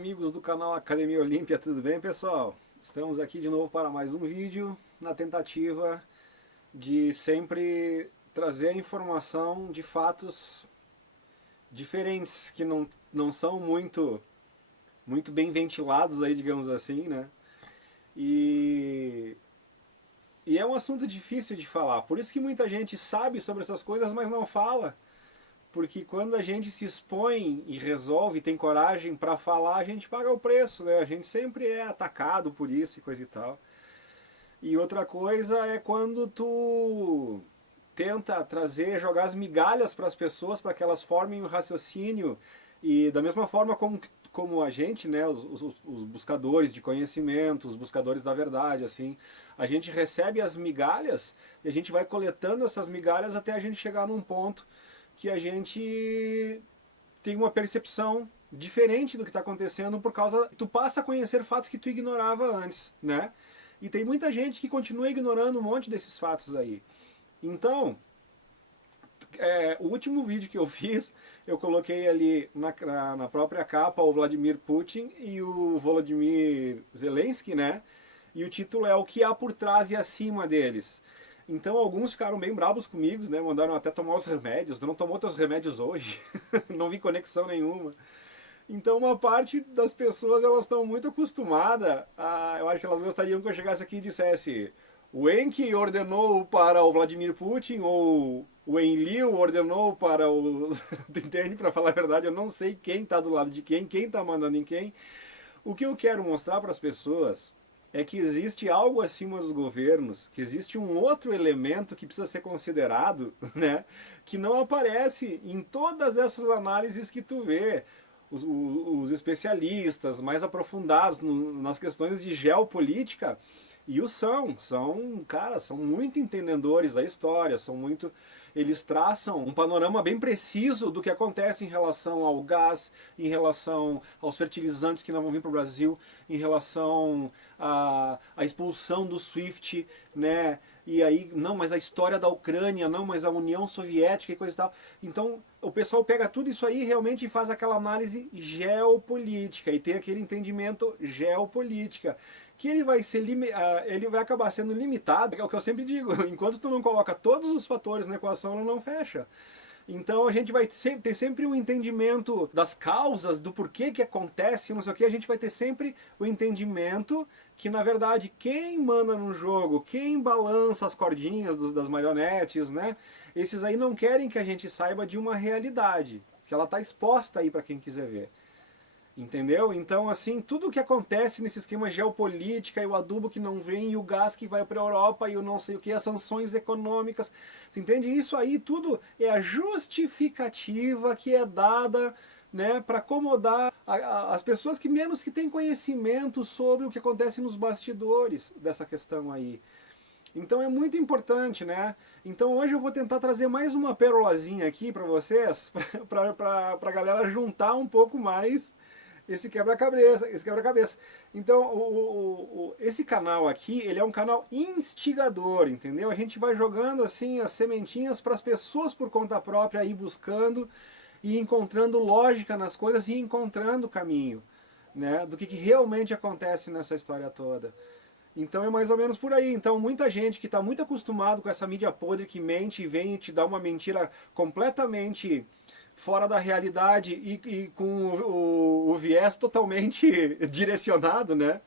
amigos do canal Academia Olímpia, tudo bem, pessoal? Estamos aqui de novo para mais um vídeo na tentativa de sempre trazer a informação de fatos diferentes que não são muito bem ventilados aí, digamos assim, né? E é um assunto difícil de falar, por isso que muita gente sabe sobre essas coisas, mas não fala. Porque quando a gente se expõe e resolve, tem coragem para falar, a gente paga o preço, né? A gente sempre é atacado por isso e coisa e tal. E outra coisa é quando tu tenta trazer, jogar as migalhas para as pessoas para que elas formem um raciocínio e da mesma forma como a gente, né, os buscadores de conhecimento, os buscadores da verdade, assim, a gente recebe as migalhas e a gente vai coletando essas migalhas até a gente chegar num ponto que a gente tem uma percepção diferente do que está acontecendo por causa... Tu passa a conhecer fatos que tu ignorava antes, né? E tem muita gente que continua ignorando um monte desses fatos aí. Então, o último vídeo que eu fiz, eu coloquei ali na própria capa o Vladimir Putin e o Volodymyr Zelensky, né? E o título é O que há por trás e acima deles. Então alguns ficaram bem bravos comigo, né? Mandaram até tomar os remédios. Tu não tomou teus remédios hoje? Não vi conexão nenhuma. Então uma parte das pessoas, elas estão muito acostumadas a... Eu acho que elas gostariam que eu chegasse aqui e dissesse: o Enki ordenou para o Vladimir Putin, ou o Enlil ordenou para os... Tu entende? Para falar a verdade, eu não sei quem está do lado de quem está mandando em quem. O que eu quero mostrar para as pessoas é que existe algo acima dos governos, que existe um outro elemento que precisa ser considerado, né, que não aparece em todas essas análises que tu vê. Os especialistas mais aprofundados nas questões de geopolítica, e são muito entendedores da história, eles traçam um panorama bem preciso do que acontece em relação ao gás, em relação aos fertilizantes que não vão vir para o Brasil, em relação à expulsão do SWIFT, né? E aí, não, mas a história da Ucrânia, não, mas a União Soviética e coisa e tal. Então, o pessoal pega tudo isso aí realmente e faz aquela análise geopolítica, e tem aquele entendimento geopolítica, que ele vai acabar sendo limitado, é o que eu sempre digo, enquanto tu não coloca todos os fatores na equação, ela não fecha. Então a gente vai ter sempre um entendimento das causas, do porquê que acontece, não sei o que, a gente vai ter sempre o entendimento que, na verdade, quem manda no jogo, quem balança as cordinhas das marionetes, né? Esses aí não querem que a gente saiba de uma realidade, que ela está exposta aí para quem quiser ver. Entendeu? Então, assim, tudo o que acontece nesse esquema geopolítica, e o adubo que não vem, e o gás que vai para a Europa, e o não sei o que, as sanções econômicas, você entende? Isso aí tudo é a justificativa que é dada, né, para acomodar as pessoas que menos que têm conhecimento sobre o que acontece nos bastidores dessa questão aí. Então é muito importante, né? Então hoje eu vou tentar trazer mais uma perolazinha aqui para vocês, para a galera juntar um pouco mais esse quebra-cabeça. Então, esse canal aqui, ele é um canal instigador, entendeu? A gente vai jogando assim as sementinhas para as pessoas por conta própria ir buscando e encontrando lógica nas coisas e encontrando caminho, né? Do que realmente acontece nessa história toda. Então é mais ou menos por aí. Então muita gente que está muito acostumado com essa mídia podre que mente e vem e te dá uma mentira completamente fora da realidade e com o viés totalmente direcionado, né?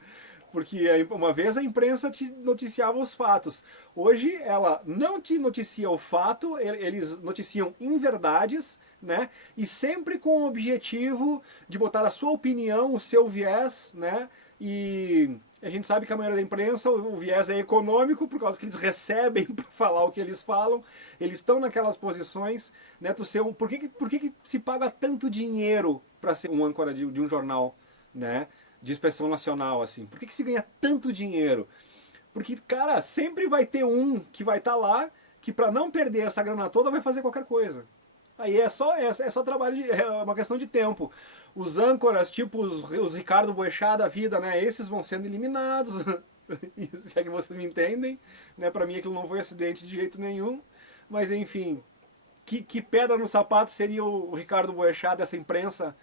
Porque uma vez a imprensa te noticiava os fatos. Hoje ela não te noticia o fato, eles noticiam inverdades, né? E sempre com o objetivo de botar a sua opinião, o seu viés, né? E a gente sabe que a maioria da imprensa, o viés é econômico, por causa que eles recebem para falar o que eles falam, eles estão naquelas posições, né? Por que se paga tanto dinheiro para ser um âncora de um jornal, né? De expressão nacional, assim? Por que se ganha tanto dinheiro? Porque, cara, sempre vai ter um que vai estar lá, que para não perder essa grana toda vai fazer qualquer coisa. Aí é só trabalho, é uma questão de tempo. Os âncoras, tipo os Ricardo Boechat da vida, né? Esses vão sendo eliminados, se é que vocês me entendem, né? Para mim aquilo não foi acidente de jeito nenhum, mas enfim, que pedra no sapato seria o Ricardo Boechat dessa imprensa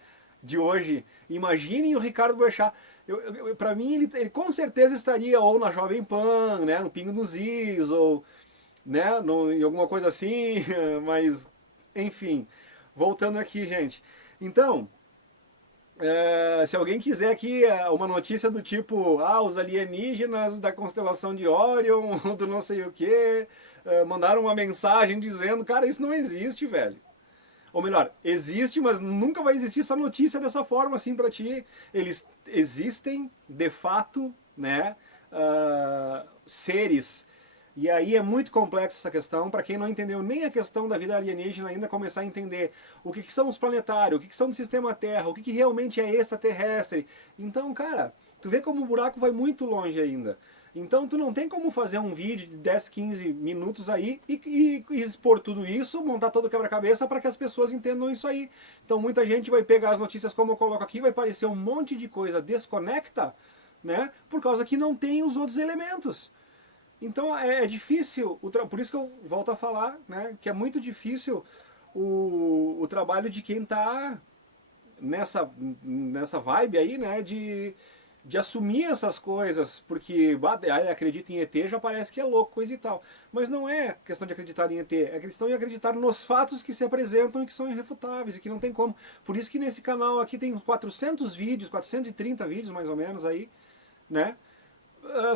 de hoje. Imaginem o Ricardo Boechat. Para mim, ele com certeza estaria ou na Jovem Pan, né, no Pingo dos Is, ou né, em alguma coisa assim, mas enfim, voltando aqui, gente. Então, se alguém quiser aqui uma notícia do tipo, os alienígenas da constelação de Orion, do não sei o que, mandaram uma mensagem dizendo, cara, isso não existe, velho. Ou melhor, existe, mas nunca vai existir essa notícia dessa forma assim pra ti. Eles existem, de fato, né, seres. E aí é muito complexo essa questão, para quem não entendeu nem a questão da vida alienígena, ainda começar a entender o que são os planetários, o que são do sistema Terra, o que realmente é extraterrestre. Então, cara, tu vê como o buraco vai muito longe ainda. Então tu não tem como fazer um vídeo de 10, 15 minutos aí e expor tudo isso, montar todo o quebra-cabeça para que as pessoas entendam isso aí. Então muita gente vai pegar as notícias como eu coloco aqui, vai parecer um monte de coisa desconecta, né? Por causa que não tem os outros elementos. Então é difícil, por isso que eu volto a falar, né, que é muito difícil o trabalho de quem está nessa vibe aí, né, de assumir essas coisas, porque acredita em ET, já parece que é louco, coisa e tal. Mas não é questão de acreditar em ET, é questão de acreditar nos fatos que se apresentam e que são irrefutáveis e que não tem como. Por isso que nesse canal aqui tem 400 vídeos, 430 vídeos mais ou menos aí, né,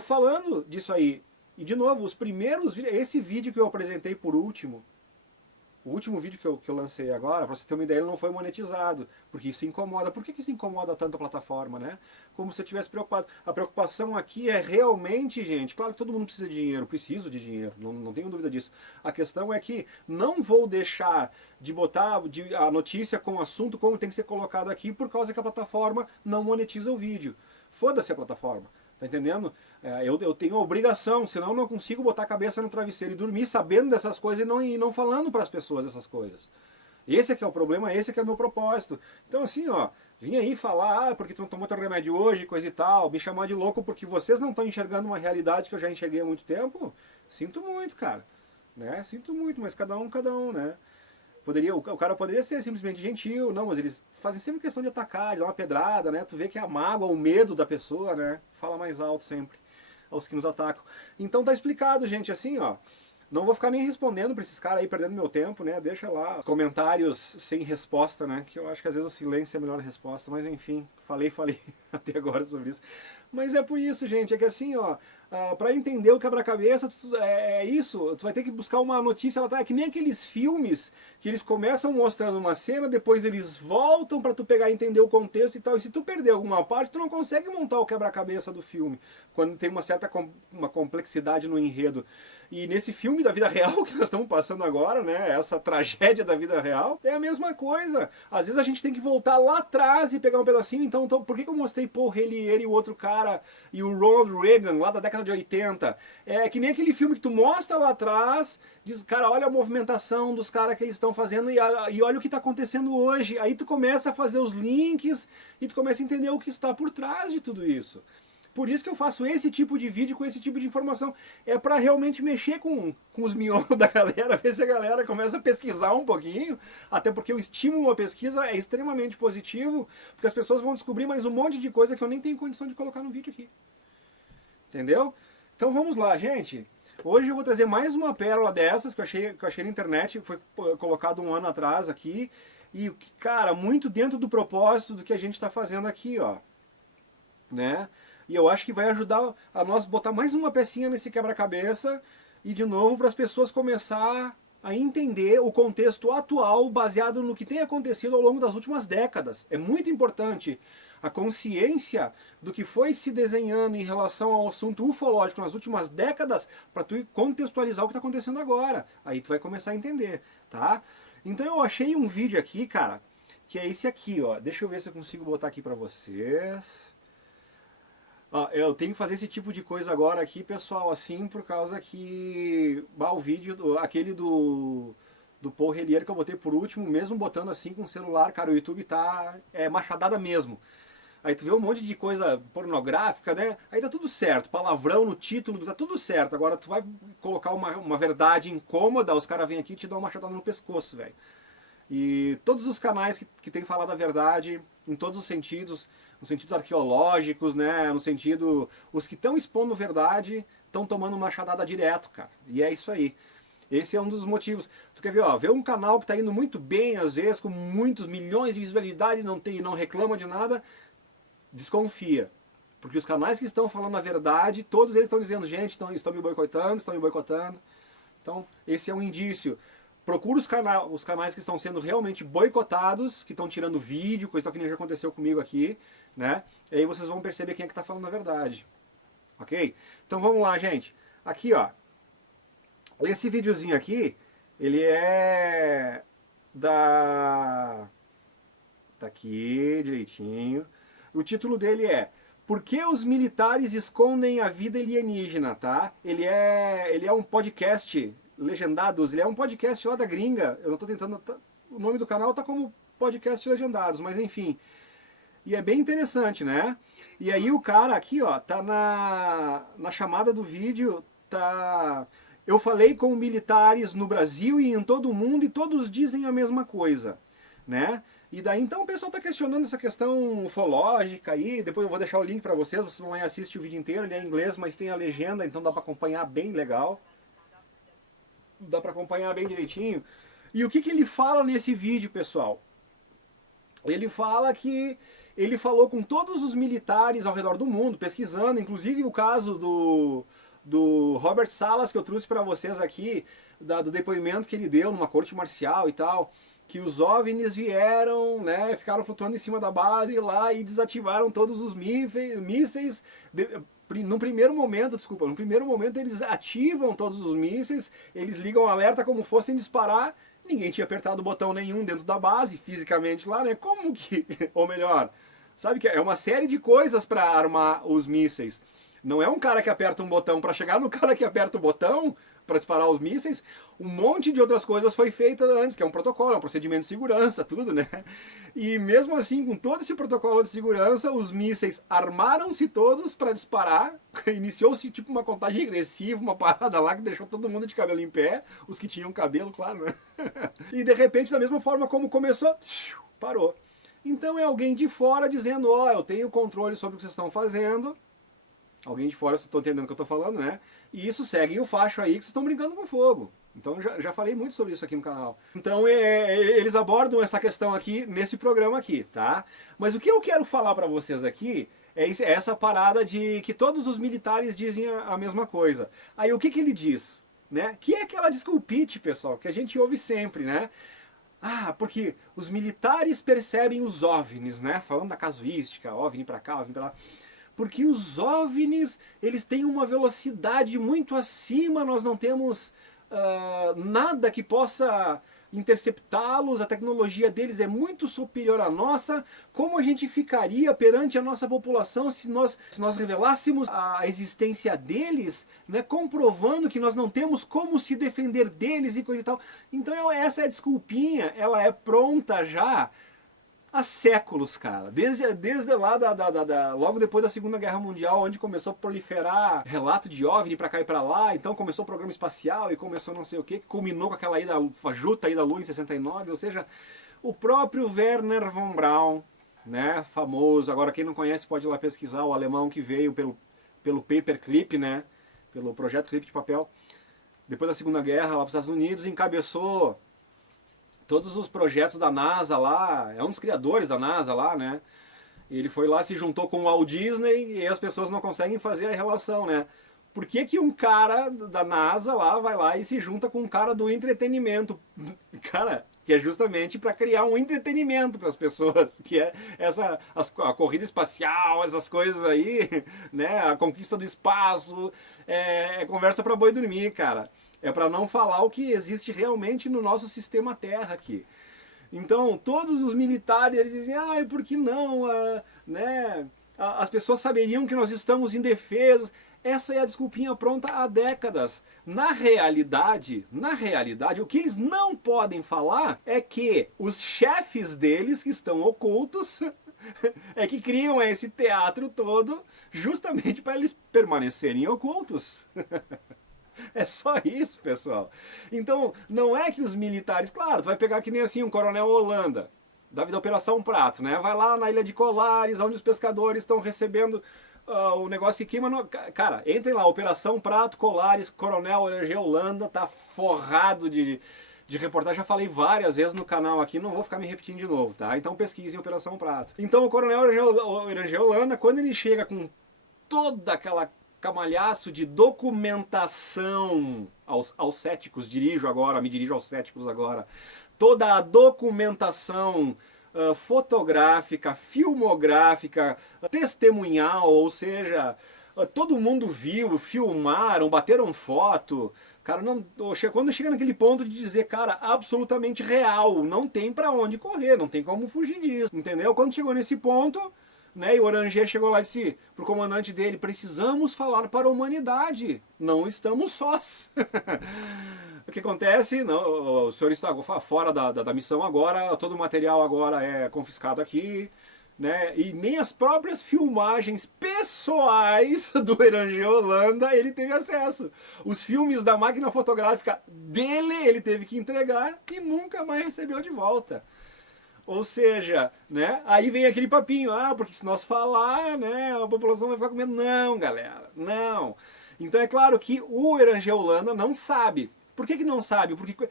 falando disso aí. E de novo, os primeiros vídeos, esse vídeo que eu apresentei por último, o último vídeo que eu lancei agora, para você ter uma ideia, ele não foi monetizado, porque isso incomoda. Por que isso incomoda tanto a plataforma, né? Como se eu tivesse preocupado. A preocupação aqui é realmente, gente, claro que todo mundo precisa de dinheiro, preciso de dinheiro, não tenho dúvida disso. A questão é que não vou deixar de botar a notícia com o assunto como tem que ser colocado aqui, por causa que a plataforma não monetiza o vídeo. Foda-se a plataforma. Tá entendendo? Eu tenho a obrigação, senão eu não consigo botar a cabeça no travesseiro e dormir sabendo dessas coisas e não falando para as pessoas essas coisas. Esse é que é o problema, esse é que é o meu propósito. Então assim, ó, vim aí falar, porque tu não tomou teu remédio hoje, coisa e tal, me chamar de louco porque vocês não estão enxergando uma realidade que eu já enxerguei há muito tempo, sinto muito, cara. Né? Sinto muito, mas cada um, né? O cara poderia ser simplesmente gentil, não, mas eles fazem sempre questão de atacar, de dar uma pedrada, né? Tu vê que é a mágoa, o medo da pessoa, né? Fala mais alto sempre aos que nos atacam. Então tá explicado, gente, assim, ó. Não vou ficar nem respondendo pra esses caras aí, perdendo meu tempo, né? Deixa lá comentários sem resposta, né? Que eu acho que às vezes o silêncio é a melhor resposta, mas enfim, falei até agora sobre isso. Mas é por isso, gente, é que assim, ó, para entender o quebra-cabeça, é isso, tu vai ter que buscar uma notícia, ela tá, é que nem aqueles filmes que eles começam mostrando uma cena, depois eles voltam para tu pegar e entender o contexto e tal, e se tu perder alguma parte, tu não consegue montar o quebra-cabeça do filme, quando tem uma certa uma complexidade no enredo. E nesse filme da vida real que nós estamos passando agora, né, essa tragédia da vida real, é a mesma coisa. Às vezes a gente tem que voltar lá atrás e pegar um pedacinho, então por que eu mostrei Paul Hellyer e o outro cara, e o Ronald Reagan, lá da década de 80? É que nem aquele filme que tu mostra lá atrás, diz, cara, olha a movimentação dos caras que eles estão fazendo e olha o que está acontecendo hoje. Aí tu começa a fazer os links e tu começa a entender o que está por trás de tudo isso. Por isso que eu faço esse tipo de vídeo com esse tipo de informação. É para realmente mexer com os miolos da galera, ver se a galera começa a pesquisar um pouquinho. Até porque o estímulo à pesquisa é extremamente positivo, porque as pessoas vão descobrir mais um monte de coisa que eu nem tenho condição de colocar no vídeo aqui. Entendeu? Então vamos lá, gente. Hoje eu vou trazer mais uma pérola dessas que eu achei na internet, foi colocado um ano atrás aqui. E, cara, muito dentro do propósito do que a gente está fazendo aqui, ó. Né? E eu acho que vai ajudar a nós botar mais uma pecinha nesse quebra-cabeça e de novo para as pessoas começar a entender o contexto atual baseado no que tem acontecido ao longo das últimas décadas. É muito importante a consciência do que foi se desenhando em relação ao assunto ufológico nas últimas décadas para tu contextualizar o que está acontecendo agora. Aí tu vai começar a entender, tá? Então eu achei um vídeo aqui, cara, que é esse aqui, ó. Deixa eu ver se eu consigo botar aqui para vocês. Eu tenho que fazer esse tipo de coisa agora aqui, pessoal, assim, por causa que o vídeo, aquele do Paul Hellyer que eu botei por último, mesmo botando assim com o celular, cara, o YouTube tá machadada mesmo. Aí tu vê um monte de coisa pornográfica, né? Aí tá tudo certo, palavrão no título, tá tudo certo. Agora tu vai colocar uma verdade incômoda, os caras vêm aqui e te dão uma machadada no pescoço, velho. E todos os canais que tem falado a verdade, em todos os sentidos, nos sentidos arqueológicos, né, no sentido, os que estão expondo verdade estão tomando machadada direto, cara, e é isso aí. Esse é um dos motivos. Tu quer ver, ó, vê um canal que está indo muito bem, às vezes, com muitos milhões de visibilidade, não reclama de nada, desconfia. Porque os canais que estão falando a verdade, todos eles estão dizendo, gente, estão me boicotando, estão me boicotando. Então, esse é um indício. Procura os canais que estão sendo realmente boicotados, que estão tirando vídeo, coisa que nem já aconteceu comigo aqui, né? E aí vocês vão perceber quem é que está falando a verdade. Ok? Então vamos lá, gente. Aqui, ó. Esse videozinho aqui, ele é da... Tá aqui, direitinho. O título dele é Por que os militares escondem a vida alienígena, tá? Ele é um podcast Legendados, ele é um podcast lá da gringa. Eu não tô tentando... O nome do canal tá como Podcast Legendados, mas enfim. E é bem interessante, né? E aí o cara aqui, ó, tá na chamada do vídeo, tá... Eu falei com militares no Brasil e em todo o mundo e todos dizem a mesma coisa, né? E daí então o pessoal está questionando essa questão ufológica aí, depois eu vou deixar o link para vocês vão aí assistir o vídeo inteiro, ele é em inglês, mas tem a legenda, então dá para acompanhar bem legal. Dá para acompanhar bem direitinho. E o que ele fala nesse vídeo, pessoal? Ele fala que ele falou com todos os militares ao redor do mundo, pesquisando, inclusive o caso do Robert Salas, que eu trouxe para vocês aqui, do depoimento que ele deu numa corte marcial e tal, que os OVNIs vieram, né, ficaram flutuando em cima da base lá e desativaram todos os mísseis. No primeiro momento eles ativam todos os mísseis, eles ligam o alerta como fossem disparar, ninguém tinha apertado botão nenhum dentro da base, fisicamente lá, né, como que, ou melhor, sabe que é uma série de coisas para armar os mísseis. Não é um cara que aperta um botão para chegar no cara que aperta o botão para disparar os mísseis. Um monte de outras coisas foi feita antes, que é um protocolo, é um procedimento de segurança, tudo, né? E mesmo assim, com todo esse protocolo de segurança, os mísseis armaram-se todos para disparar. Iniciou-se tipo uma contagem regressiva, uma parada lá que deixou todo mundo de cabelo em pé, os que tinham cabelo, claro, né? E de repente, da mesma forma como começou, parou. Então é alguém de fora dizendo, ó, eu tenho controle sobre o que vocês estão fazendo. Alguém de fora, vocês estão entendendo o que eu estou falando, né? E isso segue o facho aí que vocês estão brincando com fogo. Então já falei muito sobre isso aqui no canal. Então eles abordam essa questão aqui nesse programa aqui, tá? Mas o que eu quero falar para vocês aqui é essa parada de que todos os militares dizem a mesma coisa. Aí o que ele diz? Né? Que é aquela desculpite, pessoal, que a gente ouve sempre, né? Ah, porque os militares percebem os OVNIs, né? Falando da casuística, OVNI pra cá, OVNI pra lá. Porque os OVNIs, eles têm uma velocidade muito acima, nós não temos nada que possa interceptá-los, a tecnologia deles é muito superior à nossa. Como a gente ficaria perante a nossa população se nós revelássemos a existência deles, né, comprovando que nós não temos como se defender deles e coisa e tal. Então essa é a desculpinha, ela é pronta já há séculos, cara. Desde lá, logo depois da Segunda Guerra Mundial, onde começou a proliferar relato de OVNI pra cá e pra lá, então começou o programa espacial e começou não sei o que, culminou com aquela fajuta ida à Lua em 69, ou seja, o próprio Wernher von Braun, né, famoso, agora quem não conhece pode ir lá pesquisar, o alemão que veio pelo Paperclip, né, pelo projeto Clipe de Papel, depois da Segunda Guerra, lá para os Estados Unidos, encabeçou todos os projetos da NASA lá, é um dos criadores da NASA lá, né? Ele foi lá, se juntou com o Walt Disney e as pessoas não conseguem fazer a relação, né? Por que que um cara da NASA lá vai lá e se junta com um cara do entretenimento? Cara, que é justamente para criar um entretenimento para as pessoas, que é a corrida espacial, essas coisas aí, né? A conquista do espaço, é conversa para boi dormir, cara. É para não falar o que existe realmente no nosso sistema Terra aqui. Então, todos os militares eles dizem, por que não? Né? As pessoas saberiam que nós estamos indefesos. Essa é a desculpinha pronta há décadas. Na realidade, o que eles não podem falar é que os chefes deles, que estão ocultos, é que criam esse teatro todo justamente para eles permanecerem ocultos. É só isso, pessoal. Então, não é que os militares... Claro, tu vai pegar que nem assim um coronel Holanda. da Operação Prato, né? Vai lá na Ilha de Colares, onde os pescadores estão recebendo o negócio que queima no... Cara, entrem lá, Operação Prato, Colares, Coronel Erangel Holanda, tá forrado de reportagem. Já falei várias vezes no canal aqui, não vou ficar me repetindo de novo, tá? Então pesquisem Operação Prato. Então o Coronel Erangel Holanda, quando ele chega com toda aquela camalhaço de documentação aos céticos, me dirijo aos céticos agora, toda a documentação fotográfica, filmográfica, testemunhal, ou seja, todo mundo viu, filmaram, bateram foto. Cara, quando chega naquele ponto de dizer, cara, absolutamente real, não tem pra onde correr, não tem como fugir disso, entendeu? Quando chegou nesse ponto, né, e o Oranger chegou lá e disse pro comandante dele, precisamos falar para a humanidade, não estamos sós. O que acontece? Não, o senhor está fora da missão agora, todo o material agora é confiscado aqui, né? E nem as próprias filmagens pessoais do Erangel Holanda ele teve acesso. Os filmes da máquina fotográfica dele ele teve que entregar e nunca mais recebeu de volta. Ou seja, né? Aí vem aquele papinho, porque se nós falar, né, a população vai ficar com medo. Não, galera, não. Então é claro que o Erangel Holanda não sabe. Por que não sabe? Porque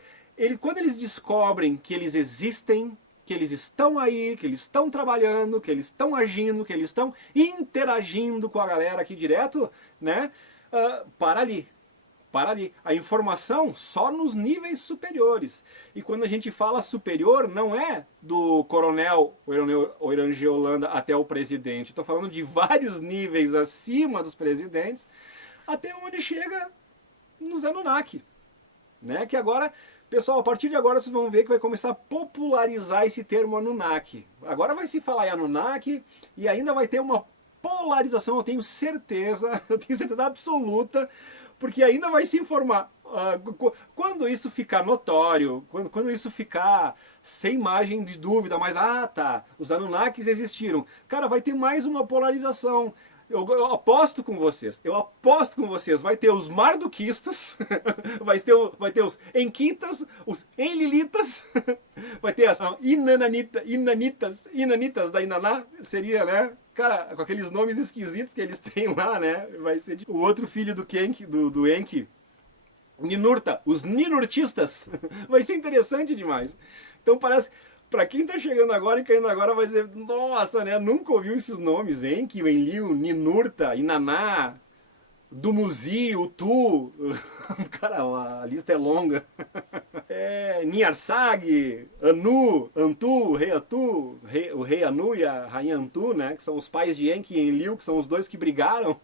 quando eles descobrem que eles existem, que eles estão aí, que eles estão trabalhando, que eles estão agindo, que eles estão interagindo com a galera aqui direto, né? Para ali. A informação só nos níveis superiores. E quando a gente fala superior, não é do coronel Erangel Holanda até o presidente. Estou falando de vários níveis acima dos presidentes, até onde chega nos Anunnaki. Né? Que agora, pessoal, a partir de agora vocês vão ver que vai começar a popularizar esse termo Anunnaki. Agora vai se falar em Anunnaki e ainda vai ter uma polarização, eu tenho certeza absoluta, porque ainda vai se informar. Quando isso ficar notório, quando isso ficar sem margem de dúvida, mas tá, os Anunnakis existiram. Cara, vai ter mais uma polarização. Eu aposto com vocês, vai ter os marduquistas, vai ter os enquitas, os enlilitas, vai ter as inanitas da Inaná, seria, né? Cara, com aqueles nomes esquisitos que eles têm lá, né? Vai ser o outro filho do Enki, Ninurta, os ninurtistas, vai ser interessante demais. Então parece... Pra quem tá chegando agora e caindo agora vai dizer, nossa, né? Nunca ouviu esses nomes, Enki, Enlil, Ninurta, Inaná, Dumuzi, Utu. Cara, a lista é longa. Niarsag, Anu, Antu, Rei Atu, o Rei Anu e a Rainha Antu, né? Que são os pais de Enki e Enlil, que são os dois que brigaram,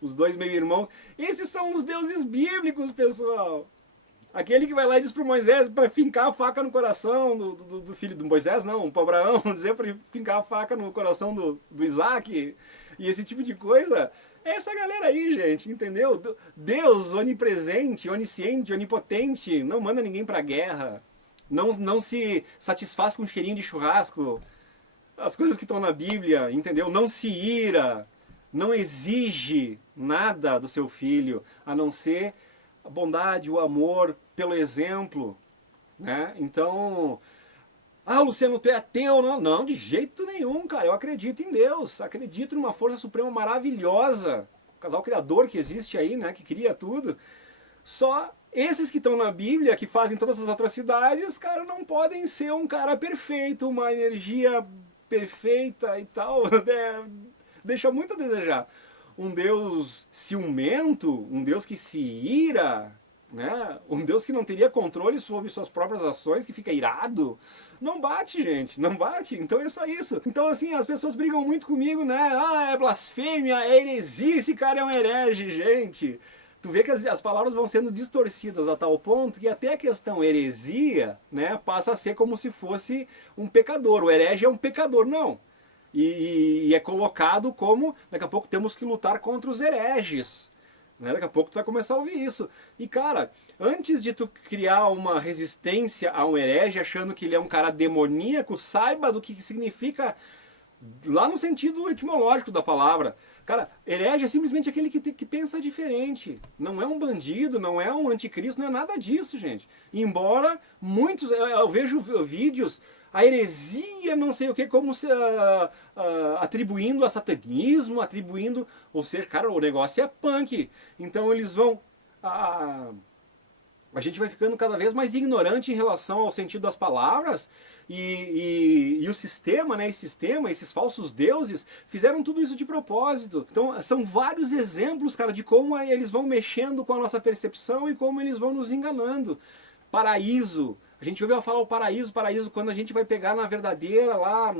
os dois meio-irmãos. Esses são os deuses bíblicos, pessoal. Aquele que vai lá e diz para Moisés para fincar a faca no coração do filho do Moisés, não, para Abraão, dizer para fincar a faca no coração do Isaac, e esse tipo de coisa. É essa galera aí, gente, entendeu? Deus onipresente, onisciente, onipotente, não manda ninguém para guerra, não se satisfaz com um cheirinho de churrasco, as coisas que estão na Bíblia, entendeu? Não se ira, não exige nada do seu filho, a não ser a bondade, o amor, pelo exemplo, né? Então, Luciano, tu é ateu? Não, de jeito nenhum, cara. Eu acredito em Deus, acredito numa força suprema maravilhosa, o casal criador que existe aí, né? Que cria tudo. Só esses que estão na Bíblia, que fazem todas essas atrocidades, cara, não podem ser um cara perfeito, uma energia perfeita e tal. Deixa muito a desejar. Um Deus ciumento, um Deus que se ira, né? Um Deus que não teria controle sobre suas próprias ações, que fica irado. Não bate, gente, não bate. Então é só isso. Então, assim, as pessoas brigam muito comigo, né? É blasfêmia, é heresia, esse cara é um herege, gente. Tu vê que as palavras vão sendo distorcidas a tal ponto que até a questão heresia, né, passa a ser como se fosse um pecador. O herege é um pecador, não. E é colocado como, daqui a pouco temos que lutar contra os hereges. Né? Daqui a pouco tu vai começar a ouvir isso. E cara, antes de tu criar uma resistência a um herege, achando que ele é um cara demoníaco, saiba do que significa Lá no sentido etimológico da palavra. Cara, herege é simplesmente aquele que pensa diferente. Não é um bandido, não é um anticristo, não é nada disso, gente. Embora muitos, eu vejo vídeos, a heresia, não sei o que, como se, atribuindo a satanismo, atribuindo, ou seja, cara, o negócio é punk. Então eles vão... A gente vai ficando cada vez mais ignorante em relação ao sentido das palavras e o sistema, né, esses falsos deuses, fizeram tudo isso de propósito. Então, são vários exemplos, cara, de como eles vão mexendo com a nossa percepção e como eles vão nos enganando. Paraíso. A gente ouviu falar o paraíso, quando a gente vai pegar na verdadeira lá,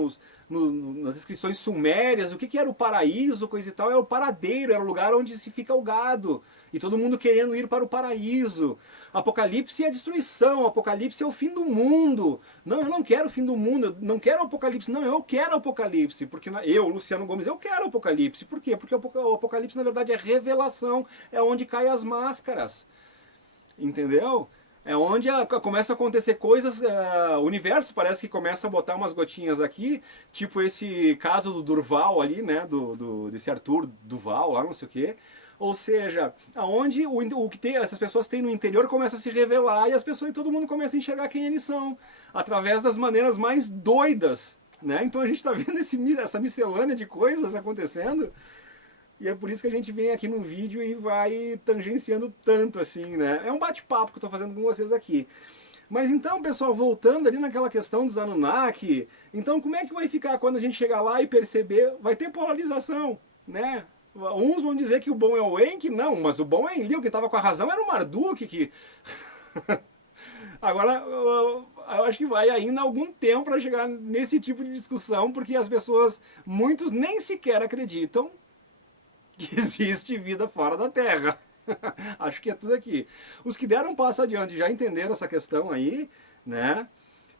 nas inscrições sumérias, o que era o paraíso, coisa e tal, é o paradeiro, era o lugar onde se fica o gado. E todo mundo querendo ir para o paraíso. Apocalipse é a destruição, Apocalipse é o fim do mundo. Não, eu não quero o fim do mundo, eu não quero Apocalipse, não, eu quero Apocalipse. Porque eu, Luciano Gomes, eu quero Apocalipse. Por quê? Porque o Apocalipse, na verdade, é revelação, é onde caem as máscaras. Entendeu? É onde começa a acontecer coisas, o universo parece que começa a botar umas gotinhas aqui, tipo esse caso do Durval ali, né, desse Arthur Duval lá, não sei o quê. Ou seja, aonde o que essas pessoas têm no interior começa a se revelar e todo mundo começa a enxergar quem eles são, através das maneiras mais doidas, né? Então a gente está vendo essa miscelânea de coisas acontecendo. E é por isso que a gente vem aqui no vídeo e vai tangenciando tanto assim, né? É um bate-papo que eu estou fazendo com vocês aqui. Mas então, pessoal, voltando ali naquela questão dos Anunnaki, então como é que vai ficar quando a gente chegar lá e perceber? Vai ter polarização, né? Uns vão dizer que o bom é o Enki, não, mas o bom é Enlil, quem estava com a razão era o Marduk, que... Agora, eu acho que vai ainda algum tempo para chegar nesse tipo de discussão, porque as pessoas, muitos nem sequer acreditam que existe vida fora da Terra. Acho que é tudo aqui. Os que deram um passo adiante já entenderam essa questão aí, né?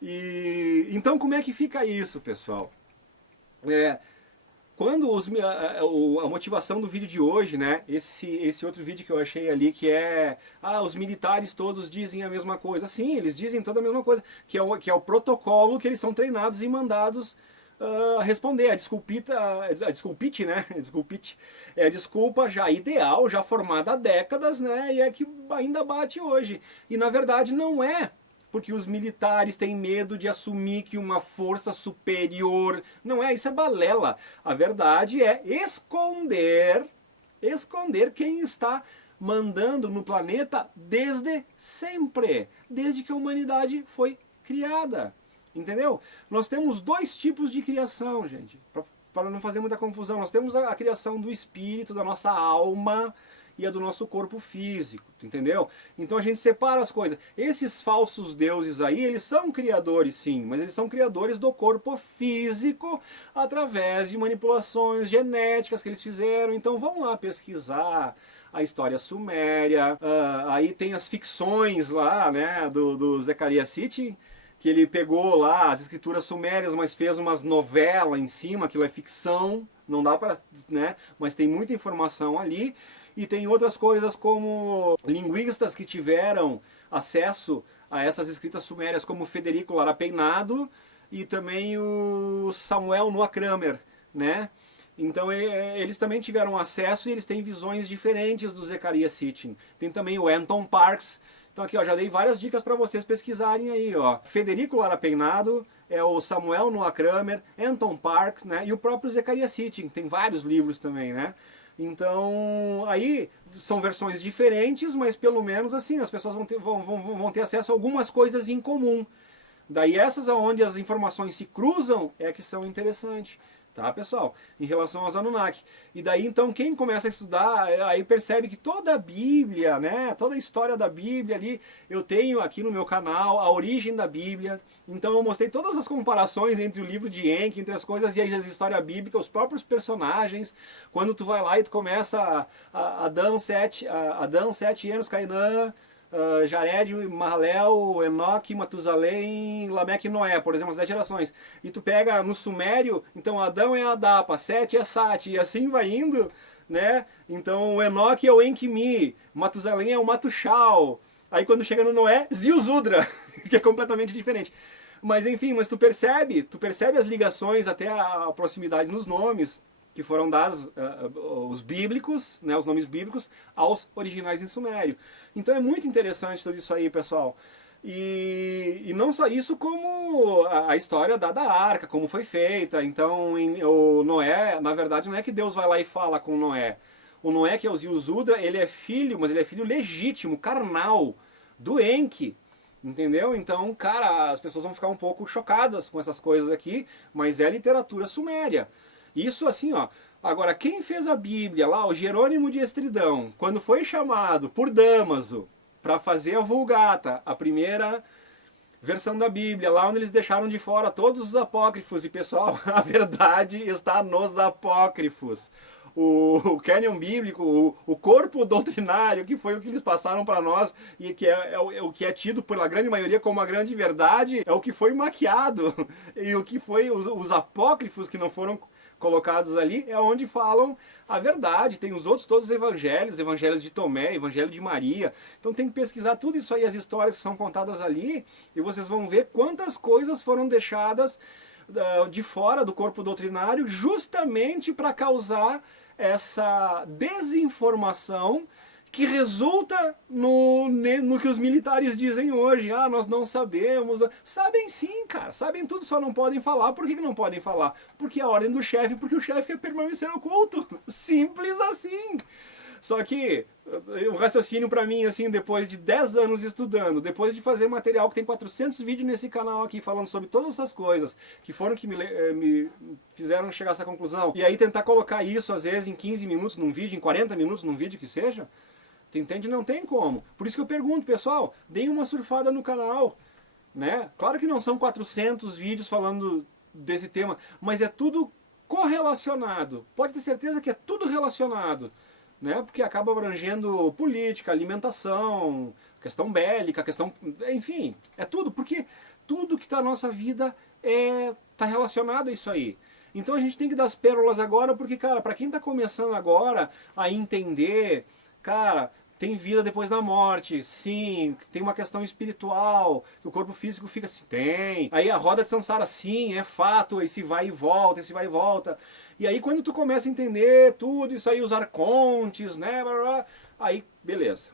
E então como é que fica isso, pessoal? Quando a motivação do vídeo de hoje, né? Esse outro vídeo que eu achei ali, que é os militares todos dizem a mesma coisa. Sim, eles dizem toda a mesma coisa, que é o protocolo que eles são treinados e mandados responder. A desculpite, né? Desculpite. É a desculpa já ideal, já formada há décadas, né? E é que ainda bate hoje. E na verdade não é porque os militares têm medo de assumir que uma força superior... Não é, isso é balela. A verdade é esconder quem está mandando no planeta desde sempre. Desde que a humanidade foi criada. Entendeu? Nós temos dois tipos de criação, gente. Para não fazer muita confusão. Nós temos a criação do espírito, da nossa alma e a do nosso corpo físico, entendeu? Então a gente separa as coisas. Esses falsos deuses aí, eles são criadores sim, mas eles são criadores do corpo físico através de manipulações genéticas que eles fizeram. Então vamos lá pesquisar a história suméria, aí tem as ficções lá, né, do Zecharia Sitchin, que ele pegou lá as escrituras sumérias, mas fez umas novelas em cima, aquilo é ficção, não dá para, né, mas tem muita informação ali. E tem outras coisas como linguistas que tiveram acesso a essas escritas sumérias, como Federico Lara Peinado e também o Samuel Noah Kramer, né? Então eles também tiveram acesso e eles têm visões diferentes do Zecharia Sitchin. Tem também o Anton Parks. Então aqui, ó, já dei várias dicas para vocês pesquisarem aí, ó. Federico Lara Peinado, é o Samuel Noah Kramer, Anton Parks, né? E o próprio Zecharia Sitchin, tem vários livros também, né? Então, aí são versões diferentes, mas pelo menos assim, as pessoas vão ter acesso a algumas coisas em comum. Daí essas aonde as informações se cruzam é que são interessantes. Tá, pessoal? Em relação aos Anunnaki. E daí, então, quem começa a estudar, aí percebe que toda a Bíblia, né? Toda a história da Bíblia ali, eu tenho aqui no meu canal a origem da Bíblia. Então eu mostrei todas as comparações entre o livro de Enki, entre as coisas e as histórias bíblicas, os próprios personagens. Quando tu vai lá e tu começa Adão, 7 anos, Cainã, Jared, Mahalalel, Enoque, Matusalém, Lameque e Noé, por exemplo, as 10 gerações. E tu pega no Sumério, então Adão é Adapa, Sete é Sati, e assim vai indo, né? Então o Enoque é o Enki-Mi, Matusalém é o Matushal. Aí quando chega no Noé, Ziusudra, que é completamente diferente. Mas enfim, mas tu percebe as ligações até a proximidade nos nomes que foram dados, os bíblicos, né, os nomes bíblicos, aos originais em sumério. Então é muito interessante tudo isso aí, pessoal. E não só isso, como a história da arca, como foi feita. Então, o Noé, na verdade, não é que Deus vai lá e fala com Noé. O Noé, que é o Ziusudra, ele é filho, mas ele é filho legítimo, carnal, do Enki. Entendeu? Então, cara, as pessoas vão ficar um pouco chocadas com essas coisas aqui, mas é literatura suméria. Isso assim, ó. Agora, quem fez a Bíblia lá, o Jerônimo de Estridão, quando foi chamado por Damaso para fazer a Vulgata, a primeira versão da Bíblia, lá onde eles deixaram de fora todos os apócrifos, e pessoal, a verdade está nos apócrifos. O cânon bíblico, o corpo doutrinário, que foi o que eles passaram para nós, e que é o que é tido pela grande maioria como a grande verdade, é o que foi maquiado. E o que foi os apócrifos que não foram colocados ali é onde falam a verdade. Tem os outros todos os evangelhos de Tomé, evangelho de Maria. Então tem que pesquisar tudo isso aí, as histórias que são contadas ali, e vocês vão ver quantas coisas foram deixadas de fora do corpo doutrinário, justamente para causar essa desinformação que resulta no que os militares dizem hoje. Ah, nós não sabemos. Sabem sim, cara. Sabem tudo, só não podem falar. Por que não podem falar? Porque é a ordem do chefe, porque o chefe quer permanecer oculto. Simples assim. Só que o raciocínio para mim, assim, depois de 10 anos estudando, depois de fazer material que tem 400 vídeos nesse canal aqui, falando sobre todas essas coisas, que foram que me fizeram chegar a essa conclusão, e aí tentar colocar isso, às vezes, em 15 minutos num vídeo, em 40 minutos num vídeo que seja, tu entende? Não tem como. Por isso que eu pergunto, pessoal, deem uma surfada no canal, né? Claro que não são 400 vídeos falando desse tema, mas é tudo correlacionado. Pode ter certeza que é tudo relacionado, né? Porque acaba abrangendo política, alimentação, questão bélica, questão... Enfim, é tudo, porque tudo que está na nossa vida está relacionado a isso aí. Então a gente tem que dar as pérolas agora, porque, cara, para quem está começando agora a entender, cara, tem vida depois da morte, sim, tem uma questão espiritual, que o corpo físico fica assim, tem. Aí a roda de Sansara, sim, é fato, esse vai e volta, esse vai e volta. E aí quando tu começa a entender tudo isso aí, os arcontes, né, blá, blá, aí beleza.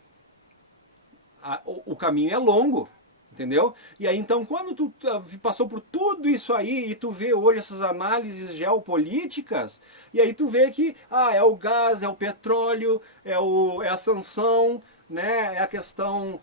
O caminho é longo, entendeu? E aí então quando tu passou por tudo isso aí e tu vê hoje essas análises geopolíticas, e aí tu vê que é o gás, é o petróleo, é a sanção, né, é a questão...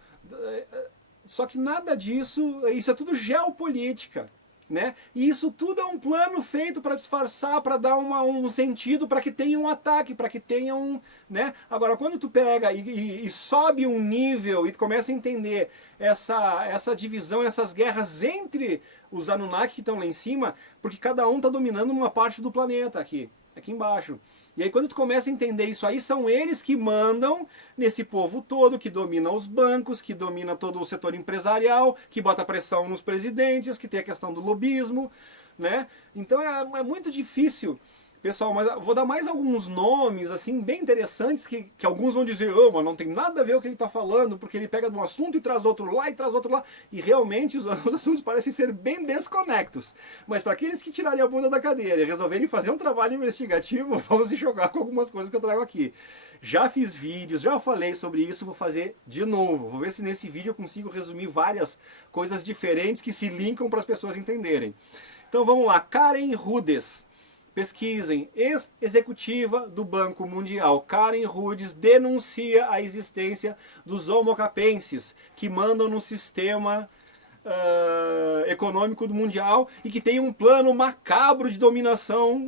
Só que nada disso, isso é tudo geopolítica. Né? E isso tudo é um plano feito para disfarçar, para dar um sentido, para que tenha um ataque, para que tenha um... Né? Agora, quando tu pega e sobe um nível e tu começa a entender essa divisão, essas guerras entre os Anunnaki que estão lá em cima, porque cada um está dominando uma parte do planeta aqui embaixo. E aí quando tu começa a entender isso aí, são eles que mandam nesse povo todo, que domina os bancos, que domina todo o setor empresarial, que bota pressão nos presidentes, que tem a questão do lobismo, né? Então é muito difícil, pessoal, mas vou dar mais alguns nomes, assim, bem interessantes, que alguns vão dizer, mas não tem nada a ver com o que ele está falando, porque ele pega de um assunto e traz outro lá, e traz outro lá, e realmente os assuntos parecem ser bem desconectos. Mas para aqueles que tirarem a bunda da cadeira e resolverem fazer um trabalho investigativo, vão se jogar com algumas coisas que eu trago aqui. Já fiz vídeos, já falei sobre isso, vou fazer de novo. Vou ver se nesse vídeo eu consigo resumir várias coisas diferentes que se linkam para as pessoas entenderem. Então vamos lá, Karen Rudess. Pesquisem, ex-executiva do Banco Mundial, Karen Rudess, denuncia a existência dos homo capenses, que mandam no sistema econômico do mundial e que tem um plano macabro de dominação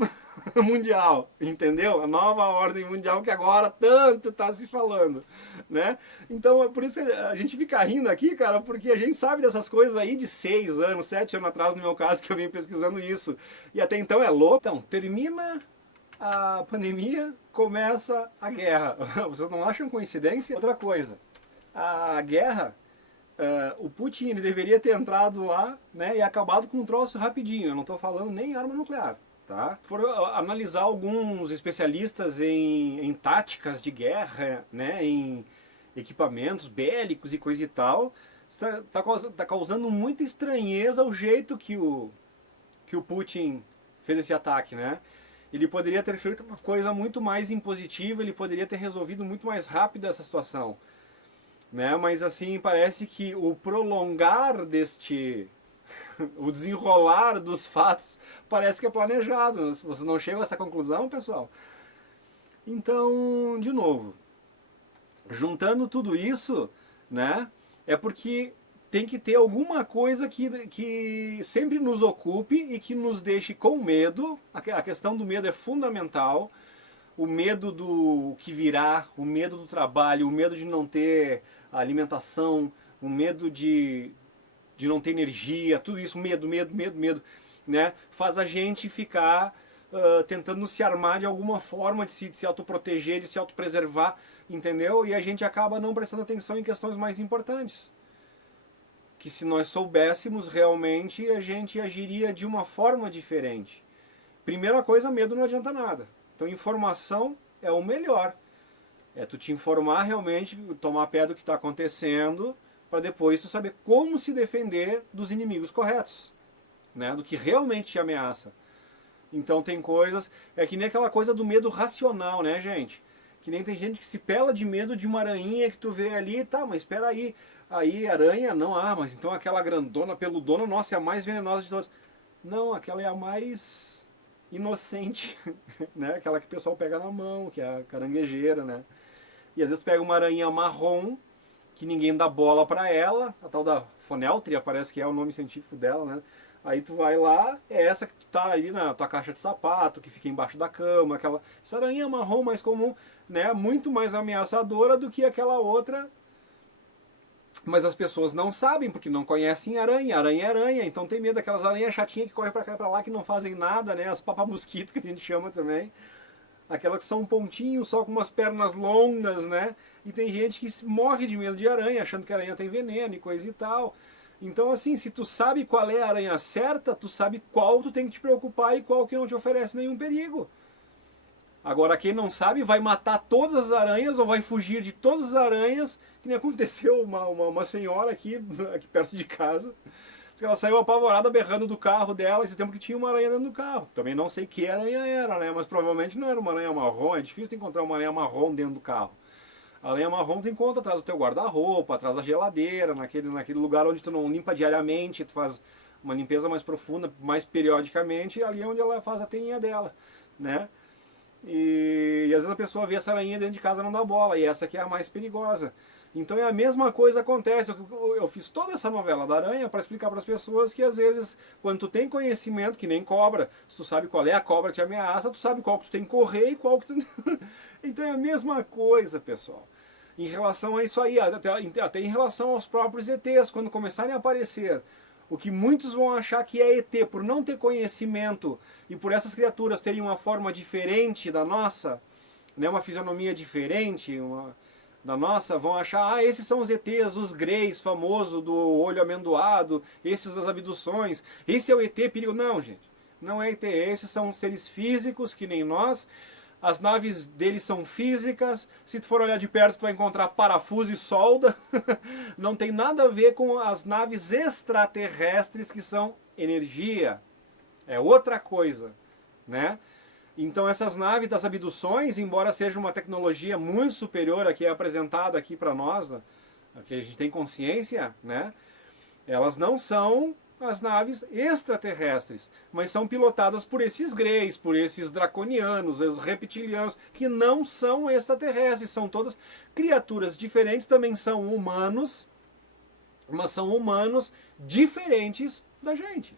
mundial, entendeu? A nova ordem mundial que agora tanto está se falando, né? Então é por isso que a gente fica rindo aqui, cara, porque a gente sabe dessas coisas aí de 6 anos, 7 anos atrás, no meu caso, que eu venho pesquisando isso. E até então é louco. Então, termina a pandemia, começa a guerra. Vocês não acham coincidência? Outra coisa, a guerra... o Putin ele deveria ter entrado lá, né, e acabado com um troço rapidinho. Eu não estou falando nem arma nuclear, tá? Foram analisar alguns especialistas em táticas de guerra, né, em equipamentos bélicos e coisa e tal. Tá causando muita estranheza o jeito que o Putin fez esse ataque, né? Ele poderia ter feito uma coisa muito mais impositiva, ele poderia ter resolvido muito mais rápido essa situação, né? Mas assim, parece que o prolongar o desenrolar dos fatos parece que é planejado. Vocês não chegam a essa conclusão, pessoal? Então, de novo, juntando tudo isso, né? É porque tem que ter alguma coisa que sempre nos ocupe e que nos deixe com medo. A questão do medo é fundamental. O medo do que virá, o medo do trabalho, o medo de não ter alimentação, o medo de não ter energia, tudo isso, medo, né? Faz a gente ficar tentando se armar de alguma forma, de se autoproteger, de se autopreservar, entendeu? E a gente acaba não prestando atenção em questões mais importantes. Que se nós soubéssemos realmente, a gente agiria de uma forma diferente. Primeira coisa, medo não adianta nada. Então informação é o melhor. É tu te informar realmente, tomar pé do que está acontecendo, para depois tu saber como se defender dos inimigos corretos, né? Do que realmente te ameaça. Então tem coisas, é que nem aquela coisa do medo racional, né, gente? Que nem tem gente que se pela de medo de uma aranha que tu vê ali, tá, mas espera aí aranha, não, mas então aquela grandona, peludona, nossa, é a mais venenosa de todas. Não, aquela é a mais inocente, né? Aquela que o pessoal pega na mão, que é a caranguejeira, né? E às vezes tu pega uma aranha marrom, que ninguém dá bola pra ela, a tal da Foneltria, parece que é o nome científico dela, né? Aí tu vai lá, é essa que tu tá ali na tua caixa de sapato, que fica embaixo da cama, essa aranha marrom mais comum, né? Muito mais ameaçadora do que aquela outra. Mas as pessoas não sabem, porque não conhecem aranha. Aranha é aranha, então tem medo daquelas aranhas chatinhas que correm pra cá e pra lá, que não fazem nada, né? As papamosquitos, que a gente chama também. Aquelas que são um pontinho, só com umas pernas longas, né? E tem gente que morre de medo de aranha, achando que a aranha tem veneno e coisa e tal. Então, assim, se tu sabe qual é a aranha certa, tu sabe qual tu tem que te preocupar e qual que não te oferece nenhum perigo. Agora, quem não sabe vai matar todas as aranhas ou vai fugir de todas as aranhas, que nem aconteceu uma senhora aqui perto de casa. Ela saiu apavorada, berrando do carro dela, esse tempo que tinha uma aranha dentro do carro. Também não sei que aranha era, né? Mas provavelmente não era uma aranha marrom, é difícil encontrar uma aranha marrom dentro do carro. A aranha marrom tu encontra atrás do teu guarda-roupa, atrás da geladeira, naquele lugar onde tu não limpa diariamente, tu faz uma limpeza mais profunda, mais periodicamente, e ali é onde ela faz a teninha dela, né? E às vezes a pessoa vê essa aranha dentro de casa e não dá bola, e essa aqui é a mais perigosa. Então é a mesma coisa acontece. Eu fiz toda essa novela da aranha para explicar para as pessoas que às vezes, quando tu tem conhecimento, que nem cobra, se tu sabe qual é a cobra que te ameaça, tu sabe qual que tu tem que correr e qual que tu... Então é a mesma coisa, pessoal. Em relação a isso aí, até em relação aos próprios ETs, quando começarem a aparecer, o que muitos vão achar que é ET, por não ter conhecimento e por essas criaturas terem uma forma diferente da nossa, né, uma fisionomia diferente, da nossa, vão achar, esses são os ETs, os Greys, famoso do olho amendoado, esses das abduções, esse é o ET perigo. Não, gente, não é ET, esses são seres físicos que nem nós, as naves deles são físicas, se tu for olhar de perto tu vai encontrar parafuso e solda, não tem nada a ver com as naves extraterrestres que são energia, é outra coisa, né? Então essas naves das abduções, embora seja uma tecnologia muito superior a que é apresentada aqui para nós, que a gente tem consciência, né? Elas não são as naves extraterrestres, mas são pilotadas por esses Greys, por esses draconianos, os reptilianos, que não são extraterrestres, são todas criaturas diferentes, também são humanos, mas são humanos diferentes da gente.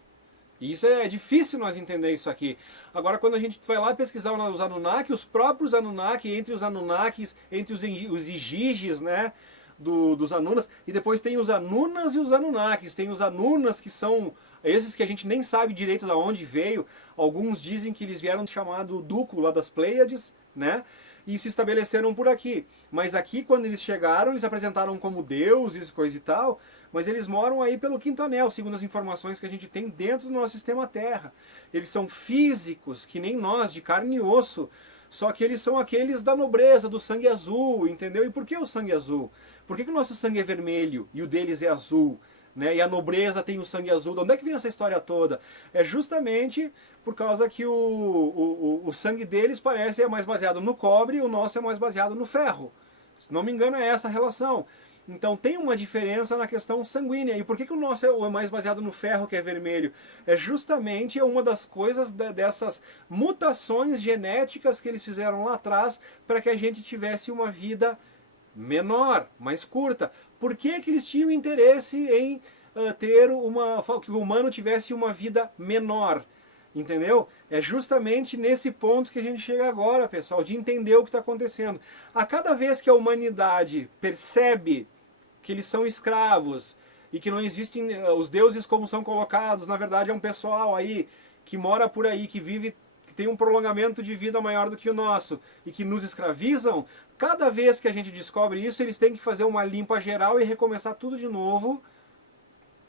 E isso é difícil nós entender isso aqui. Agora, quando a gente vai lá pesquisar os Anunnaki, os próprios Anunnaki, entre os Anunnakis, entre os Igiges, né, dos Anunas, e depois tem os Anunas e os Anunnakis. Tem os Anunas, que são esses que a gente nem sabe direito de onde veio. Alguns dizem que eles vieram do chamado Duco, lá das Pleiades, né, e se estabeleceram por aqui. Mas aqui, quando eles chegaram, eles apresentaram como deuses, coisa e tal, mas eles moram aí pelo quinto anel, segundo as informações que a gente tem dentro do nosso sistema Terra. Eles são físicos, que nem nós, de carne e osso, Só que eles são aqueles da nobreza, do sangue azul, entendeu? E por que o sangue azul? Por que o nosso sangue é vermelho e o deles é azul? Né? E a nobreza tem o sangue azul. De onde é que vem essa história toda? É justamente por causa que o sangue deles parece é mais baseado no cobre e o nosso é mais baseado no ferro. Se não me engano, é essa a relação. Então tem uma diferença na questão sanguínea. E por que o nosso é mais baseado no ferro, que é vermelho? É justamente uma das coisas dessas mutações genéticas que eles fizeram lá atrás para que a gente tivesse uma vida menor, mais curta. Por que eles tinham interesse em que o humano tivesse uma vida menor? Entendeu? É justamente nesse ponto que a gente chega agora, pessoal, de entender o que está acontecendo. A cada vez que a humanidade percebe que eles são escravos e que não existem os deuses como são colocados, na verdade é um pessoal aí que mora por aí, que vive, que tem um prolongamento de vida maior do que o nosso e que nos escravizam, cada vez que a gente descobre isso, eles têm que fazer uma limpa geral e recomeçar tudo de novo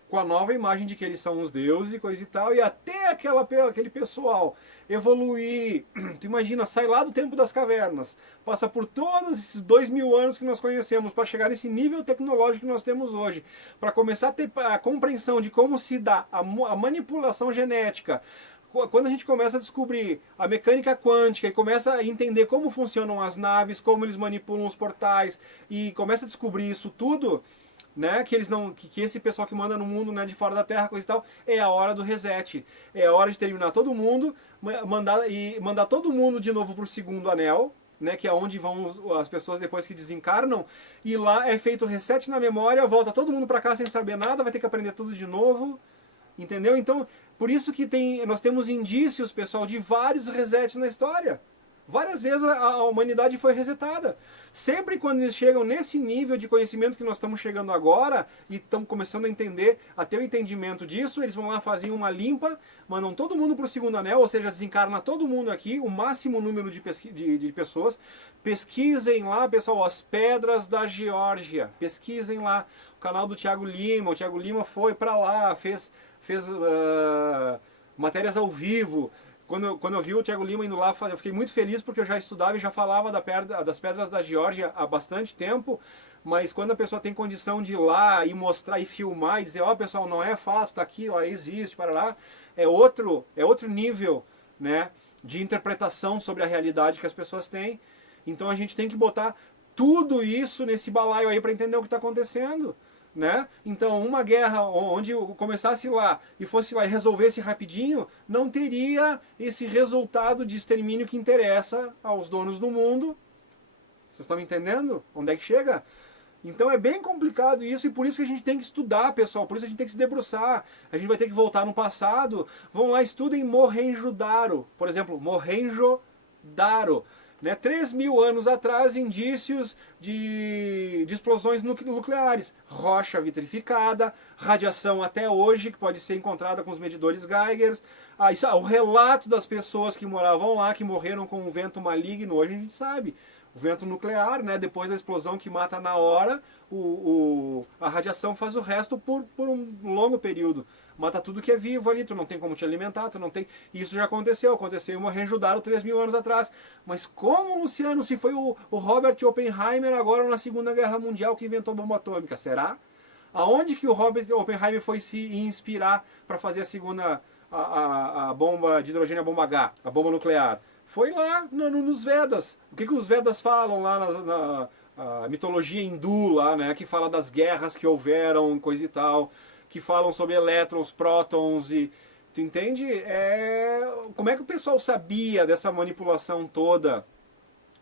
com a nova imagem de que eles são os deuses e coisa e tal, e até aquele pessoal evoluir. Tu imagina, sai lá do tempo das cavernas, passa por todos esses 2000 anos que nós conhecemos para chegar nesse nível tecnológico que nós temos hoje, para começar a ter a compreensão de como se dá a manipulação genética. Quando a gente começa a descobrir a mecânica quântica e começa a entender como funcionam as naves, como eles manipulam os portais, e começa a descobrir isso tudo, né, que eles não, que esse pessoal que manda no mundo, né, de fora da Terra, coisa e tal, é a hora do reset. É a hora de terminar todo mundo, mandar todo mundo de novo pro segundo anel, né, que é onde vão as pessoas depois que desencarnam, e lá é feito o reset na memória, volta todo mundo para cá sem saber nada, vai ter que aprender tudo de novo. Entendeu? Então, por isso que nós temos indícios, pessoal, de vários resets na história. Várias vezes a humanidade foi resetada. Sempre quando eles chegam nesse nível de conhecimento que nós estamos chegando agora e estamos começando a entender, a ter o entendimento disso, eles vão lá fazer uma limpa, mandam todo mundo para o segundo anel, ou seja, desencarna todo mundo aqui, o máximo número de pessoas. Pesquisem lá, pessoal, as pedras da Geórgia. Pesquisem lá o canal do Thiago Lima. O Thiago Lima foi para lá, fez matérias ao vivo. Quando eu vi o Thiago Lima indo lá, eu fiquei muito feliz porque eu já estudava e já falava das pedras da Geórgia há bastante tempo, mas quando a pessoa tem condição de ir lá e mostrar e filmar e dizer, ó, pessoal, não é fato, tá aqui, ó, existe, para lá, é outro nível, né, de interpretação sobre a realidade que as pessoas têm. Então a gente tem que botar tudo isso nesse balaio aí para entender o que está acontecendo. Né? Então, uma guerra onde começasse lá e fosse lá e resolvesse rapidinho, não teria esse resultado de extermínio que interessa aos donos do mundo. Vocês estão me entendendo? Onde é que chega? Então é bem complicado isso e por isso que a gente tem que estudar, pessoal. Por isso a gente tem que se debruçar. A gente vai ter que voltar no passado. Vão lá, estudem Mohenjo-Daro. Por exemplo, Mohenjo-Daro. Né, 3.000 anos atrás, indícios de explosões nucleares, rocha vitrificada, radiação até hoje, que pode ser encontrada com os medidores Geiger. O relato das pessoas que moravam lá, que morreram com um vento maligno, hoje a gente sabe. O vento nuclear, né, depois da explosão que mata na hora, a radiação faz o resto por um longo período. Mata tudo que é vivo ali, tu não tem como te alimentar, tu não tem... Isso já aconteceu em Mohenjo-Daro 3.000 anos atrás. Mas como, Luciano, se foi o Robert Oppenheimer agora na Segunda Guerra Mundial que inventou a bomba atômica? Será? Aonde que o Robert Oppenheimer foi se inspirar para fazer a bomba de hidrogênio, a bomba H, a bomba nuclear? Foi lá nos Vedas. O que os Vedas falam lá na mitologia hindu, lá, né, que fala das guerras que houveram, coisa e tal, que falam sobre elétrons, prótons e... Tu entende? Como é que o pessoal sabia dessa manipulação toda,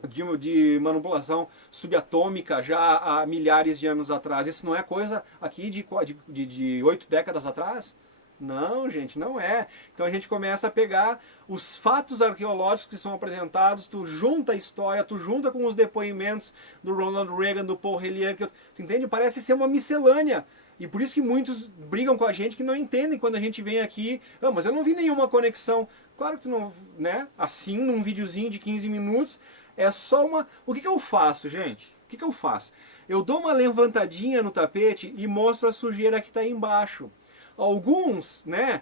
de manipulação subatômica já há milhares de anos atrás? Isso não é coisa aqui de 8 décadas atrás? Não, gente, não é. Então a gente começa a pegar os fatos arqueológicos que são apresentados, tu junta a história, tu junta com os depoimentos do Ronald Reagan, do Paul Hellyer, tu entende? Parece ser uma miscelânea. E por isso que muitos brigam com a gente que não entendem quando a gente vem aqui. Ah, mas eu não vi nenhuma conexão. Claro que tu não, né? Assim, num videozinho de 15 minutos, é só uma... O que eu faço, gente? O que eu faço? Eu dou uma levantadinha no tapete e mostro a sujeira que está aí embaixo. Alguns, né?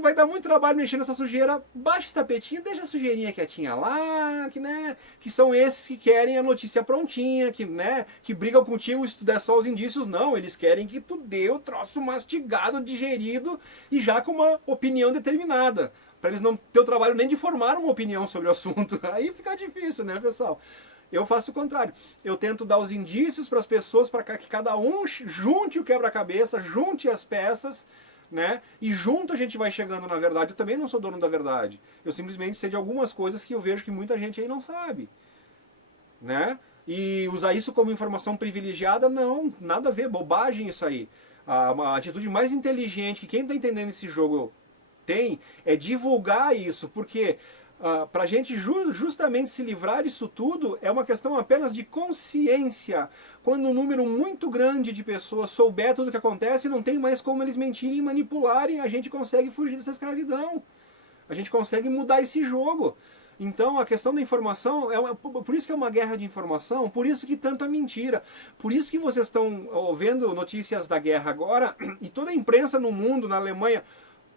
Vai dar muito trabalho mexer nessa sujeira, baixa esse tapetinho, deixa a sujeirinha quietinha lá, que, né, que são esses que querem a notícia prontinha, que, né, que brigam contigo se tu der só os indícios. Não, eles querem que tu dê o troço mastigado, digerido e já com uma opinião determinada, para eles não ter o trabalho nem de formar uma opinião sobre o assunto. Aí fica difícil, né, pessoal? Eu faço o contrário. Eu tento dar os indícios para as pessoas, para que cada um junte o quebra-cabeça, junte as peças, né? E junto a gente vai chegando na verdade. Eu também não sou dono da verdade. Eu simplesmente sei de algumas coisas que eu vejo que muita gente aí não sabe, né? E usar isso como informação privilegiada, não, nada a ver, bobagem isso aí. A atitude mais inteligente que quem está entendendo esse jogo tem é divulgar isso, porque para a gente justamente se livrar disso tudo é uma questão apenas de consciência. Quando um número muito grande de pessoas souber tudo o que acontece, não tem mais como eles mentirem e manipularem, a gente consegue fugir dessa escravidão. A gente consegue mudar esse jogo. Então a questão da informação, por isso que é uma guerra de informação, por isso que tanta mentira. Por isso que vocês estão vendo notícias da guerra agora, e toda a imprensa no mundo, na Alemanha,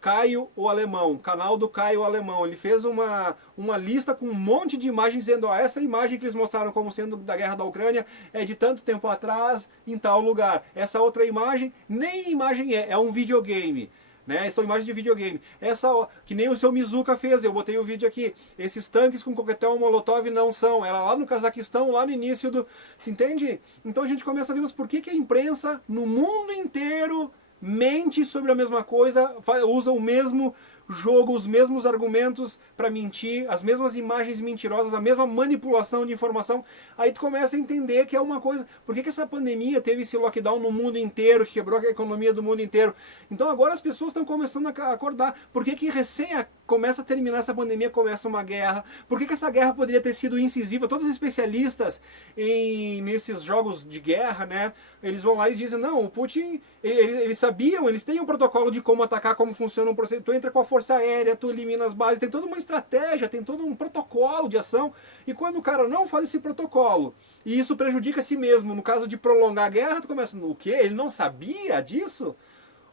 Caio o Alemão, canal do Caio o Alemão, ele fez uma lista com um monte de imagens dizendo, ó, essa imagem que eles mostraram como sendo da guerra da Ucrânia é de tanto tempo atrás, em tal lugar. Essa outra imagem, nem imagem é um videogame. Né? São imagens de videogame. Essa, que nem o seu Mizuka fez, eu botei o vídeo aqui. Esses tanques com coquetel Molotov não são. Era lá no Cazaquistão, lá no início do... Tu entende? Então a gente começa a ver, mas por que a imprensa no mundo inteiro mente sobre a mesma coisa, usa o mesmo jogo, os mesmos argumentos para mentir, as mesmas imagens mentirosas, a mesma manipulação de informação. Aí tu começa a entender que é uma coisa... Por que essa pandemia teve esse lockdown no mundo inteiro, que quebrou a economia do mundo inteiro? Então agora as pessoas estão começando a acordar. Por que recém começa a terminar essa pandemia, começa uma guerra? Por que essa guerra poderia ter sido incisiva? Todos os especialistas nesses jogos de guerra, né? Eles vão lá e dizem, não, o Putin, eles sabiam, eles têm um protocolo de como atacar, como funciona um processo. Tu entra com a força aérea, tu elimina as bases, tem toda uma estratégia, tem todo um protocolo de ação. E quando o cara não faz esse protocolo, e isso prejudica a si mesmo, no caso de prolongar a guerra, tu começa, o quê? Ele não sabia disso?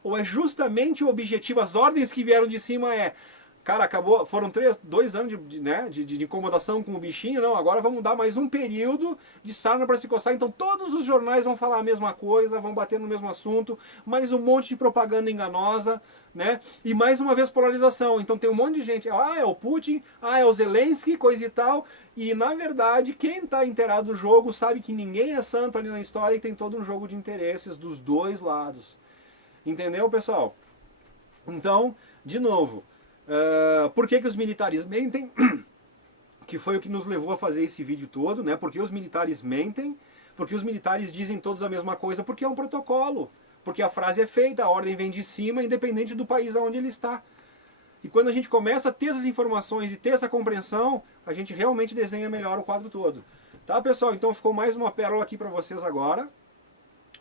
Ou é justamente o objetivo, as ordens que vieram de cima cara, acabou, foram 2 anos de incomodação com o bichinho, não, agora vamos dar mais um período de sarna para se coçar, então todos os jornais vão falar a mesma coisa, vão bater no mesmo assunto, mais um monte de propaganda enganosa, né, e mais uma vez polarização, então tem um monte de gente, é o Putin, é o Zelensky, coisa e tal, e na verdade quem está inteirado do jogo sabe que ninguém é santo ali na história e tem todo um jogo de interesses dos dois lados, entendeu, pessoal? Então, de novo, por que os militares mentem? Que foi o que nos levou a fazer esse vídeo todo, né? Porque os militares mentem, porque os militares dizem todos a mesma coisa, porque é um protocolo. Porque a frase é feita, a ordem vem de cima, independente do país onde ele está. E quando a gente começa a ter essas informações e ter essa compreensão, a gente realmente desenha melhor o quadro todo. Tá, pessoal? Então ficou mais uma pérola aqui para vocês agora.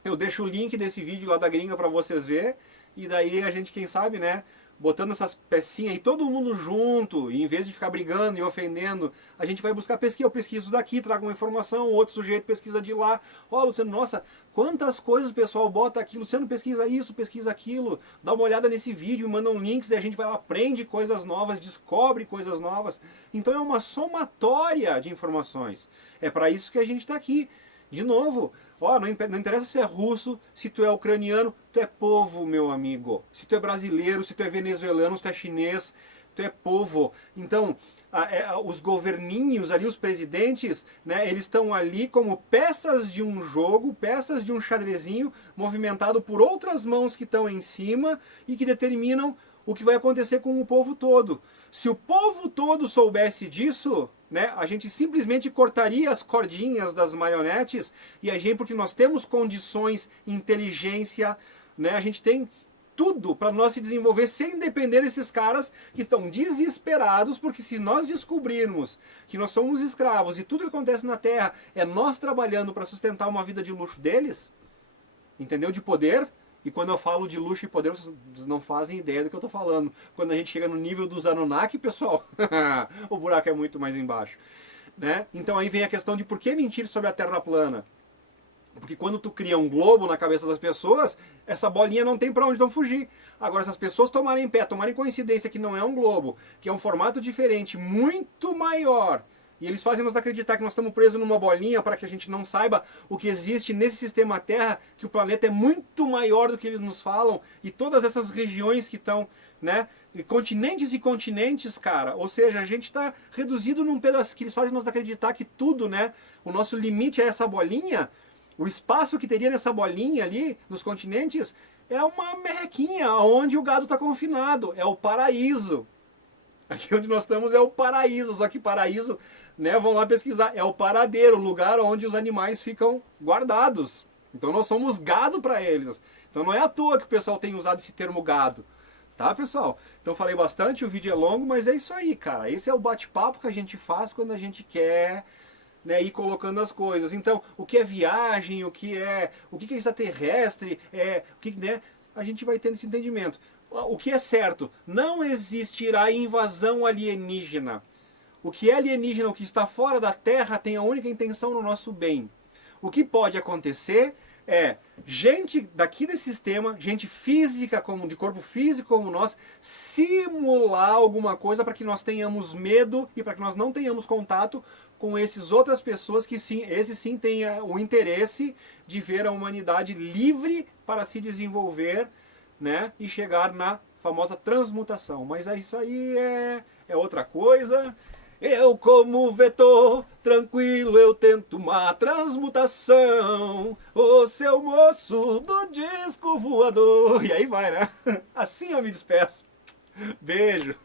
Eu deixo o link desse vídeo lá da gringa para vocês verem. E daí a gente, quem sabe, né? Botando essas pecinhas aí, todo mundo junto, e em vez de ficar brigando e ofendendo, a gente vai buscar pesquisa. Eu pesquiso daqui, trago uma informação, outro sujeito pesquisa de lá. Ó, Luciano, nossa, quantas coisas o pessoal bota aqui. Luciano, pesquisa isso, pesquisa aquilo. Dá uma olhada nesse vídeo, mandam links, e a gente vai lá, aprende coisas novas, descobre coisas novas. Então é uma somatória de informações. É para isso que a gente está aqui. De novo, não interessa se é russo, se tu é ucraniano, tu é povo, meu amigo. Se tu é brasileiro, se tu é venezuelano, se tu é chinês, tu é povo. Então, os governinhos ali, os presidentes, né, eles estão ali como peças de um jogo, peças de um xadrezinho, movimentado por outras mãos que estão em cima e que determinam o que vai acontecer com o povo todo. Se o povo todo soubesse disso, né, a gente simplesmente cortaria as cordinhas das marionetes e a gente, porque nós temos condições, inteligência, né, a gente tem tudo para nós se desenvolver sem depender desses caras que estão desesperados, porque se nós descobrirmos que nós somos escravos e tudo que acontece na Terra é nós trabalhando para sustentar uma vida de luxo deles, entendeu? De poder. E quando eu falo de luxo e poder, vocês não fazem ideia do que eu estou falando. Quando a gente chega no nível dos Anunnaki, pessoal, o buraco é muito mais embaixo. Né? Então aí vem a questão de por que mentir sobre a Terra plana. Porque quando tu cria um globo na cabeça das pessoas, essa bolinha não tem para onde não fugir. Agora, se as pessoas tomarem pé, tomarem coincidência que não é um globo, que é um formato diferente, muito maior, e eles fazem nos acreditar que nós estamos presos numa bolinha para que a gente não saiba o que existe nesse sistema Terra, que o planeta é muito maior do que eles nos falam, e todas essas regiões que estão, né, continentes e continentes, cara, ou seja, a gente está reduzido num pedaço que eles fazem nos acreditar que tudo, né, o nosso limite é essa bolinha. O espaço que teria nessa bolinha ali, dos continentes, é uma merrequinha, onde o gado está confinado. É o paraíso. Aqui onde nós estamos é o paraíso, só que paraíso, né, vamos lá pesquisar, é o paradeiro, o lugar onde os animais ficam guardados. Então nós somos gado para eles. Então não é à toa que o pessoal tem usado esse termo gado. Tá, pessoal? Então falei bastante, o vídeo é longo, mas é isso aí, cara. Esse é o bate-papo que a gente faz quando a gente quer... né, ir colocando as coisas. Então, o que é viagem, o que é extraterrestre, o que, né, a gente vai tendo esse entendimento. O que é certo, não existirá invasão alienígena. O que é alienígena, o que está fora da Terra, tem a única intenção no nosso bem. O que pode acontecer é gente daqui desse sistema, gente física, de corpo físico como nós, simular alguma coisa para que nós tenhamos medo e para que nós não tenhamos contato com essas outras pessoas que sim, esses sim têm o interesse de ver a humanidade livre para se desenvolver, né, e chegar na famosa transmutação. Mas isso aí é outra coisa. Eu, como vetor, tranquilo eu tento uma transmutação. Ô seu moço do disco voador. E aí vai, né? Assim eu me despeço. Beijo.